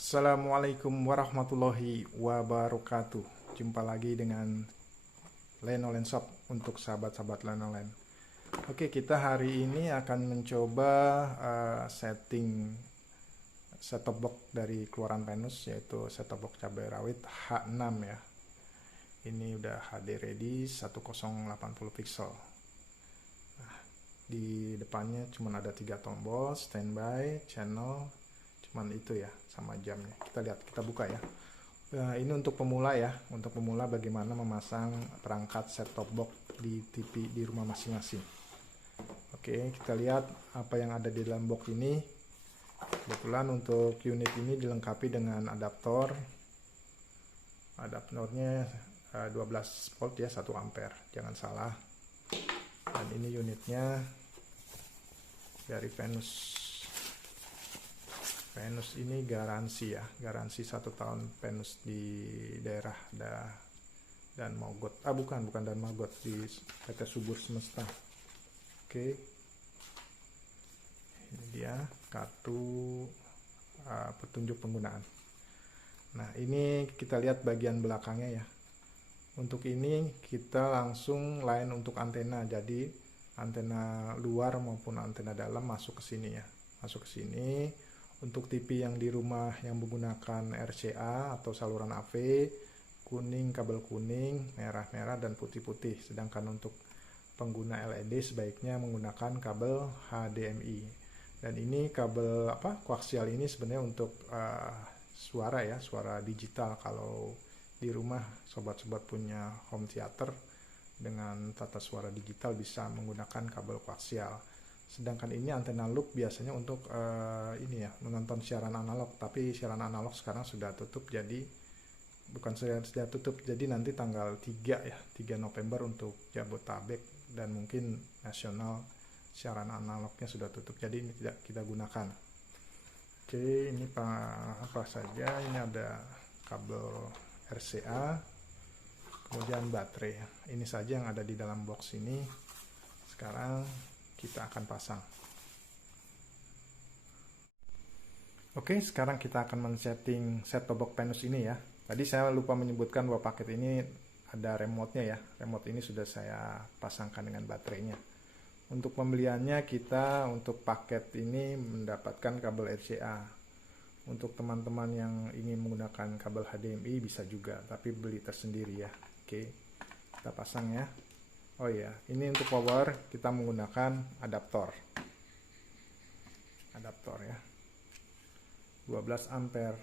Assalamualaikum warahmatullahi wabarakatuh. Jumpa lagi dengan Lenolen Shop untuk sahabat-sahabat Lenolen. Oke, kita hari ini akan mencoba setting set-top box dari keluaran Venus, yaitu set-top box cabai rawit H6 ya. Ini udah HD ready 1080 pixel. Nah, di depannya cuma ada 3 tombol, standby, channel, cuman itu ya, sama jamnya. Kita lihat, kita buka ya. Nah, ini untuk pemula ya, untuk pemula bagaimana memasang perangkat set-top box di TV di rumah masing-masing. Oke, kita lihat apa yang ada di dalam box ini. Kebetulan untuk unit ini dilengkapi dengan adaptor. Adaptornya 12 volt ya, 1 ampere, jangan salah. Dan ini unitnya dari Venus. Venus ini garansi ya, garansi 1 tahun Venus di daerah dan Mogot. Bukan dan Mogot, di PT Subur Semesta. Oke, ini dia kartu petunjuk penggunaan. Nah, ini kita lihat bagian belakangnya ya. Untuk ini kita langsung line untuk antena, jadi antena luar maupun antena dalam masuk ke sini ya, masuk ke sini. Untuk TV yang di rumah yang menggunakan RCA atau saluran AV, kuning, kabel kuning, merah-merah, dan putih-putih. Sedangkan untuk pengguna LED sebaiknya menggunakan kabel HDMI. Dan ini kabel koaksial ini sebenarnya untuk suara ya, suara digital. Kalau di rumah sobat-sobat punya home theater dengan tata suara digital bisa menggunakan kabel koaksial. Sedangkan ini antena loop biasanya untuk ini ya, menonton siaran analog, tapi siaran analog sekarang sudah tutup, jadi bukan sudah tutup, jadi nanti tanggal 3 ya, 3 November untuk Jabotabek dan mungkin nasional siaran analognya sudah tutup, jadi ini tidak kita gunakan. Oke, ini apa saja, ini ada kabel RCA, kemudian baterai. Ini saja yang ada di dalam box ini. Sekarang kita akan pasang. Oke, sekarang kita akan men-setting set-top box Venus ini ya. Tadi saya lupa menyebutkan bahwa paket ini ada remote-nya ya. Remote ini sudah saya pasangkan dengan baterainya. Untuk pembeliannya kita untuk paket ini mendapatkan kabel RCA. Untuk teman-teman yang ingin menggunakan kabel HDMI bisa juga, tapi beli tersendiri ya. Oke, kita pasang ya. Oh iya, ini untuk power kita menggunakan adaptor. Adaptor ya. 12 ampere.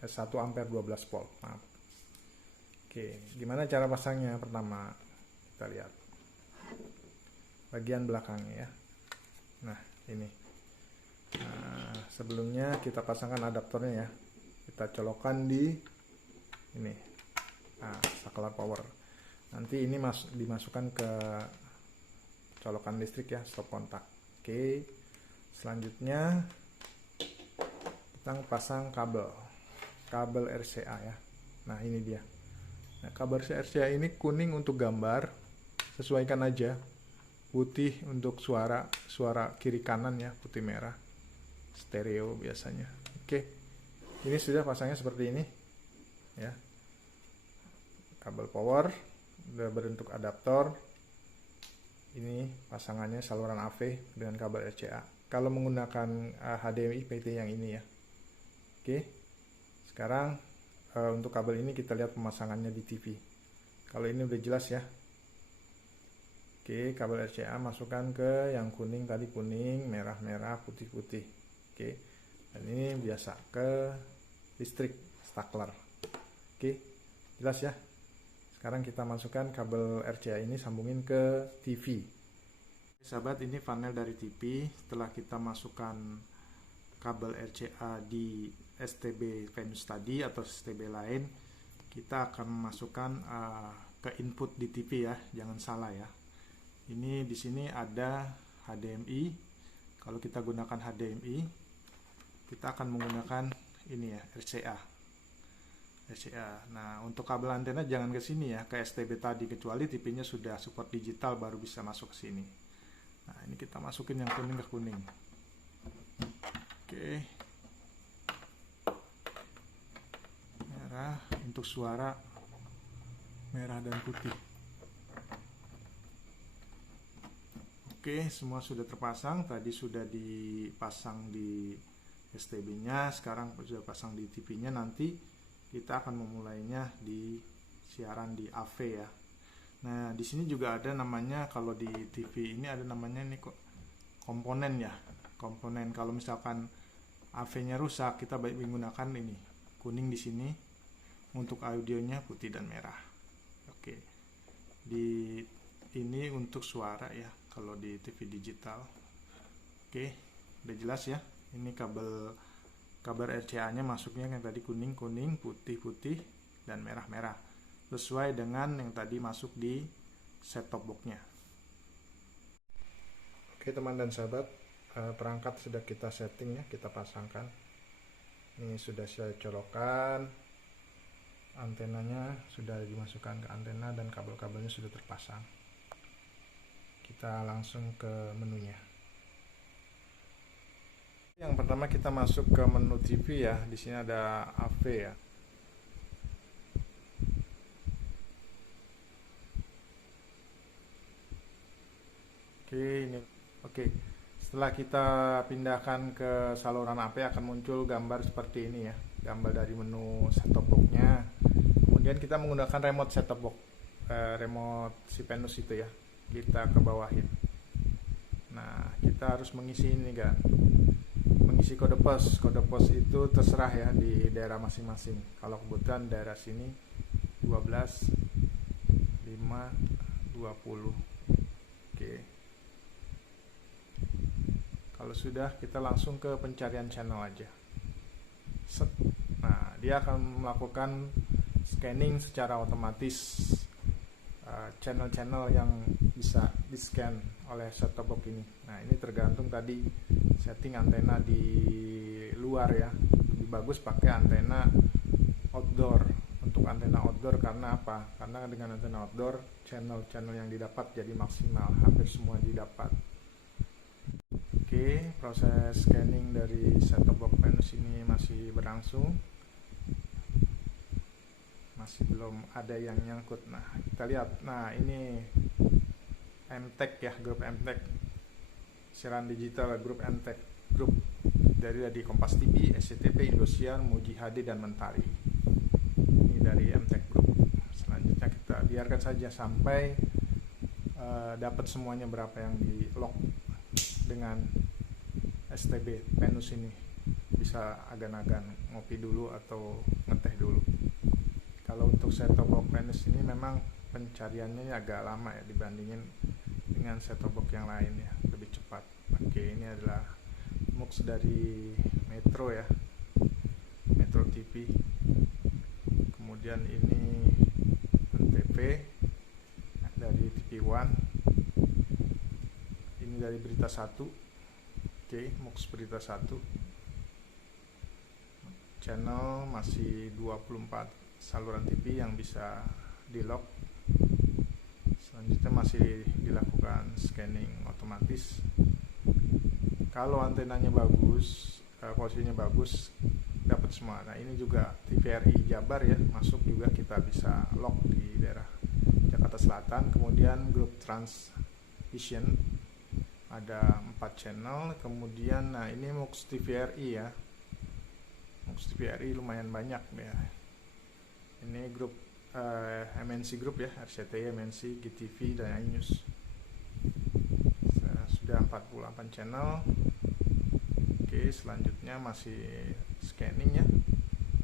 1 ampere 12 volt, maaf. Oke, gimana cara pasangnya? Pertama, kita lihat bagian belakangnya ya. Nah, ini. Nah, sebelumnya kita pasangkan adaptornya ya. Kita colokkan di ini. Nah, saklar power. Nanti ini dimasukkan ke colokan listrik ya, stop kontak. Oke, selanjutnya kita pasang kabel RCA ya. Nah, ini dia. Nah, kabel RCA ini kuning untuk gambar, sesuaikan aja. Putih untuk suara kiri kanan ya, putih merah, stereo biasanya. Oke, ini sudah pasangnya seperti ini ya. Kabel power udah berbentuk adaptor. Ini pasangannya saluran AV dengan kabel RCA. Kalau menggunakan HDMI PT yang ini ya. Oke, sekarang untuk kabel ini kita lihat pemasangannya di TV. Kalau ini udah jelas ya. Oke, kabel RCA masukkan ke yang kuning tadi, kuning, merah-merah, putih-putih. Oke, dan ini biasa ke listrik stakler. Oke, jelas ya. Sekarang kita masukkan kabel RCA ini, sambungin ke TV. Sahabat, ini panel dari TV. Setelah kita masukkan kabel RCA di STB Venus tadi atau STB lain, kita akan masukkan ke input di TV ya. Jangan salah ya. Ini di sini ada HDMI. Kalau kita gunakan HDMI, kita akan menggunakan ini ya, RCA. Nah, untuk kabel antena jangan ke sini ya, ke STB tadi, kecuali TV-nya sudah support digital baru bisa masuk ke sini. Nah, ini kita masukin yang kuning ke kuning. Oke. untuk suara merah dan putih. Oke, semua sudah terpasang. Tadi sudah dipasang di STB-nya, sekarang sudah pasang di TV-nya. Nanti kita akan memulainya di siaran di AV ya. Nah, di sini juga ada namanya, kalau di TV ini ada namanya nih kok komponen ya. Komponen, kalau misalkan AV-nya rusak, kita baik menggunakan ini kuning di sini. Untuk audionya putih dan merah. Oke. Ini untuk suara ya, kalau di TV digital. Oke, udah jelas ya. Ini kabel RCA-nya masuknya yang tadi kuning, putih, dan merah. Sesuai dengan yang tadi masuk di set-top box-nya. Oke teman dan sahabat, perangkat sudah kita setting ya, kita pasangkan. Ini sudah saya colokan, antenanya sudah dimasukkan ke antena dan kabel-kabelnya sudah terpasang. Kita langsung ke menunya. Yang pertama kita masuk ke menu TV ya. Di sini ada AV ya. Oke. Setelah kita pindahkan ke saluran AV akan muncul gambar seperti ini ya. Gambar dari menu set-top box-nya. Kemudian kita menggunakan remote set-top box, remote si Venus itu ya. Kita ke bawahin. Nah, kita harus mengisi ini kan. Mengisi kode pos. Kode pos itu terserah ya di daerah masing-masing. Kalau kebetulan daerah sini 12 5 20. Oke. Kalau sudah, kita langsung ke pencarian channel aja. Set. Nah, dia akan melakukan scanning secara otomatis channel-channel yang bisa di-scan oleh set-top box ini. Nah, ini tergantung tadi setting antena di luar ya. Lebih bagus pakai antena outdoor. Untuk antena outdoor karena apa? Karena dengan antena outdoor, channel-channel yang didapat jadi maksimal, hampir semua didapat. Oke, proses scanning dari set-top box Venus ini masih berlangsung. Masih belum ada yang nyangkut. Nah, kita lihat. Nah, ini MTech ya, grup MTech. Siaran digital grup MTech. Grup dari Kompas TV, SCTV, Indosiar, Muji HD, dan Mentari. Ini dari MTech Group. Selanjutnya kita biarkan saja sampai dapat semuanya berapa yang di lock dengan STB Venus ini. Bisa agan-agan ngopi dulu atau ngeteh dulu. Kalau untuk set-top box Venus ini memang pencariannya agak lama ya dibandingin dengan set-top box yang lain ya, lebih cepat. Oke, ini adalah MUX dari Metro ya, Metro TV. Kemudian ini Antv dari TV One. Ini dari Berita 1. Oke, MUX Berita 1. Channel masih 24 saluran TV yang bisa di lock. Selanjutnya masih dilakukan scanning otomatis. Kalau antenanya bagus, posisinya bagus, dapat semua. Nah, ini juga TVRI Jabar ya, masuk juga, kita bisa lock di daerah Jakarta Selatan. Kemudian grup Transvision ada 4 channel. Kemudian nah ini MUX TVRI ya. MUX TVRI lumayan banyak ya. Ini grup MNC Group ya, RCTI, MNC, GTV, dan iNews. Sudah 48 channel. Oke, selanjutnya masih scanning ya.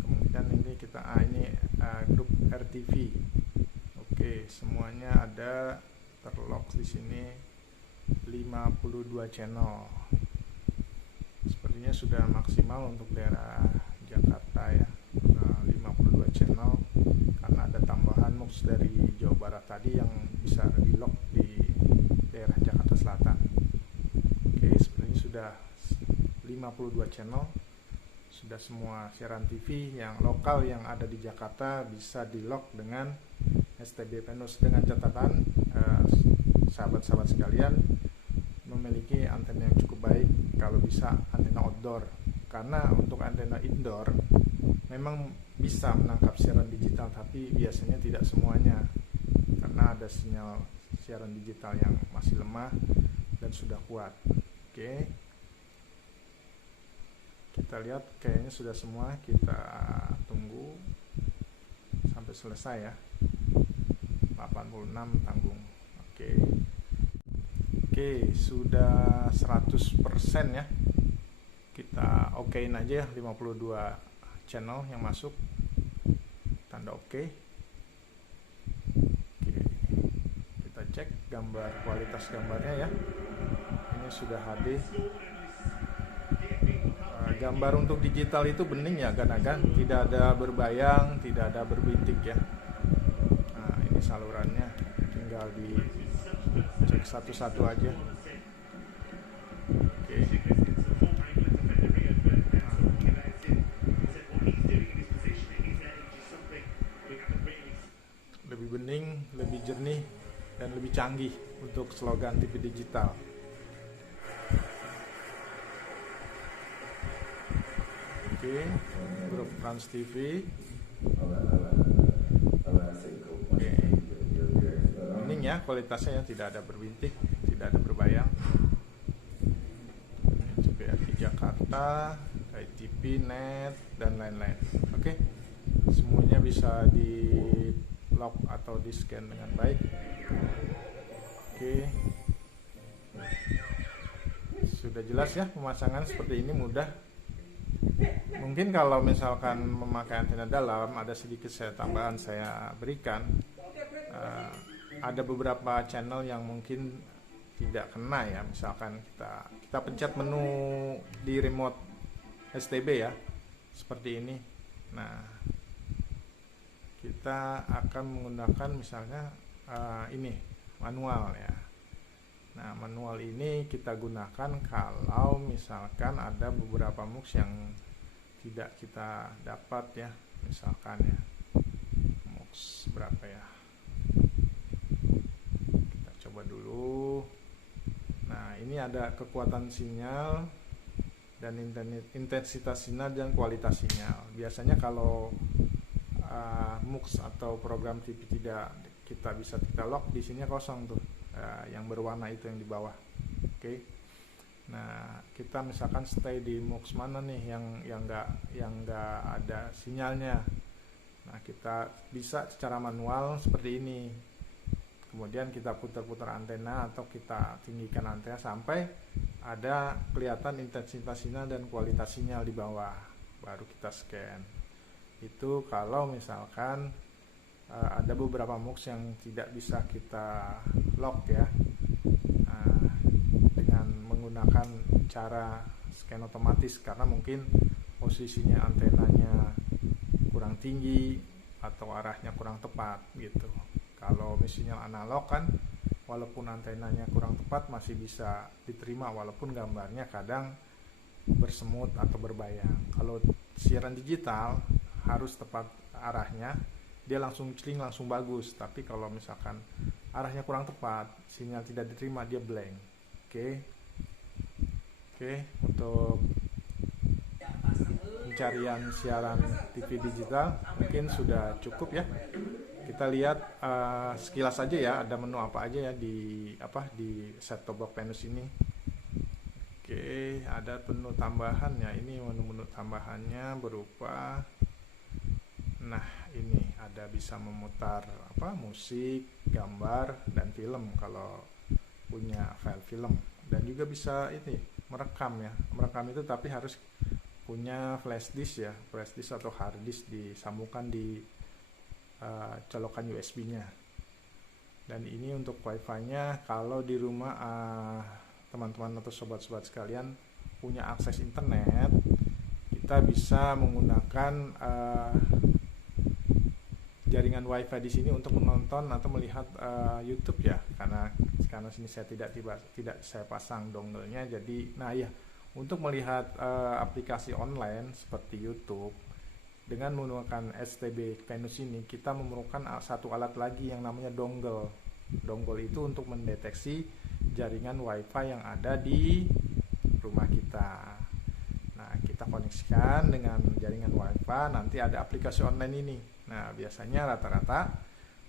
Kemudian ini kita grup RTV. Oke, semuanya ada terlock di sini 52 channel. Sepertinya sudah maksimal untuk daerah Jakarta ya. 52 channel karena ada tambahan MUX dari Jawa Barat tadi yang bisa di lock di daerah Jakarta Selatan. Oke, sepertinya sudah 52 channel. Sudah semua siaran TV yang lokal yang ada di Jakarta bisa di lock dengan STB Venus, dengan catatan sahabat-sahabat sekalian memiliki antena yang cukup baik, kalau bisa antena outdoor. Karena untuk antena indoor memang bisa menangkap siaran digital, tapi biasanya tidak semuanya karena ada sinyal siaran digital yang masih lemah dan sudah kuat. Oke, kita lihat kayaknya sudah semua, kita tunggu sampai selesai ya. 86 tanggung. Oke, sudah 100% ya. Kita okein aja ya, 52 channel yang masuk, tanda oke. Oke, kita cek gambar, kualitas gambarnya ya. Ini sudah HD. Gambar untuk digital itu bening ya, agan-agan, tidak ada berbayang, tidak ada berbintik ya. Nah, ini salurannya, tinggal dicek satu-satu aja. Oke. Lebih bening, lebih jernih, dan lebih canggih untuk slogan TV digital. Oke, grup Trans TV. Oke, bening ya kualitasnya ya, tidak ada berbintik, tidak ada berbayang. Ini juga ya, di Jakarta, ITV, Net, dan lain-lain. Oke, semuanya bisa di lock atau di scan dengan baik. Oke, sudah jelas ya, pemasangan seperti ini mudah. Mungkin kalau misalkan memakai antena dalam, ada sedikit tambahan saya berikan. Ada beberapa channel yang mungkin tidak kena ya. Misalkan kita pencet menu di remote STB ya, seperti ini. Nah, kita akan menggunakan misalnya ini manual ya. Nah, manual ini kita gunakan kalau misalkan ada beberapa MUX yang tidak kita dapat ya, misalkan ya MUX berapa ya, kita coba dulu. Nah, ini ada kekuatan sinyal dan intensitas sinyal dan kualitas sinyal. Biasanya kalau MUX atau program TV tidak kita lock, di sini kosong tuh, yang berwarna itu yang di bawah. Oke. Nah, kita misalkan stay di MUX mana nih yang nggak ada sinyalnya. Nah, kita bisa secara manual seperti ini. Kemudian kita putar-putar antena atau kita tinggikan antena sampai ada kelihatan intensitas sinyal dan kualitas sinyal di bawah. Baru kita scan. Itu kalau misalkan ada beberapa MUX yang tidak bisa kita lock ya. Dengan menggunakan cara scan otomatis, karena mungkin posisinya antenanya kurang tinggi atau arahnya kurang tepat gitu. Kalau sinyal analog kan walaupun antenanya kurang tepat masih bisa diterima walaupun gambarnya kadang bersemut atau berbayang. Kalau siaran digital harus tepat arahnya, dia langsung celing, langsung bagus. Tapi kalau misalkan arahnya kurang tepat, sinyal tidak diterima, dia blank. Oke, untuk pencarian siaran TV digital mungkin sudah cukup ya. Kita lihat sekilas aja ya, ada menu apa aja ya di set-top box Venus ini. Oke, ada menu tambahannya. Ini menu-menu tambahannya berupa, nah ini ada bisa memutar musik, gambar, dan film kalau punya file film, dan juga bisa ini merekam ya. Merekam itu tapi harus punya flash disk ya, flash disk atau hard disk disambungkan di colokan USB-nya. Dan ini untuk Wi-Fi-nya, kalau di rumah teman-teman atau sobat-sobat sekalian punya akses internet, kita bisa menggunakan jaringan Wi-Fi di sini untuk menonton atau melihat YouTube ya, karena sini saya tidak saya pasang dongle-nya. Jadi untuk melihat aplikasi online seperti YouTube dengan menggunakan STB Venus ini, kita memerlukan satu alat lagi yang namanya dongle. Dongle itu untuk mendeteksi jaringan Wi-Fi yang ada di rumah kita. Nah, kita koneksikan dengan jaringan WiFi, nanti ada aplikasi online ini. Nah, biasanya rata-rata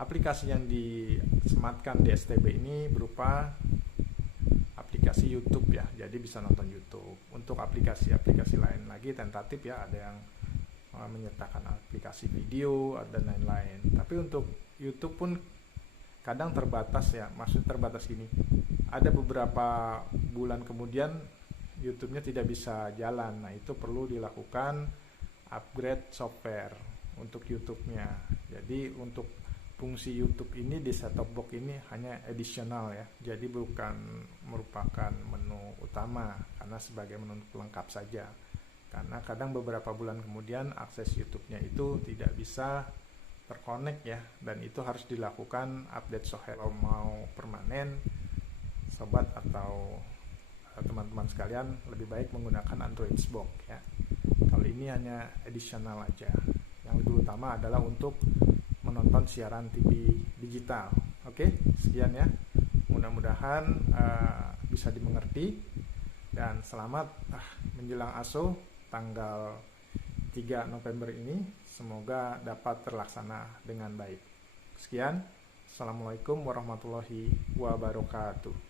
aplikasi yang disematkan di STB ini berupa aplikasi YouTube ya, jadi bisa nonton YouTube. Untuk aplikasi-aplikasi lain lagi tentatif ya, ada yang menyertakan aplikasi video dan lain-lain. Tapi untuk YouTube pun kadang terbatas ya, maksud terbatas gini, ada beberapa bulan kemudian YouTube-nya tidak bisa jalan. Nah, itu perlu dilakukan upgrade software untuk YouTube-nya. Jadi untuk fungsi YouTube ini di set-top box ini hanya additional ya, jadi bukan merupakan menu utama, karena sebagai menu pelengkap saja. Karena kadang beberapa bulan kemudian akses YouTube-nya itu tidak bisa terkonek ya, dan itu harus dilakukan update software. Kalau mau permanen, sobat atau teman-teman sekalian lebih baik menggunakan Android Box ya. Kalau ini hanya additional aja. Yang lebih utama adalah untuk menonton siaran TV digital. Oke, sekian ya. Mudah-mudahan bisa dimengerti, dan selamat menjelang ASO tanggal 3 November ini. Semoga dapat terlaksana dengan baik. Sekian. Assalamualaikum warahmatullahi wabarakatuh.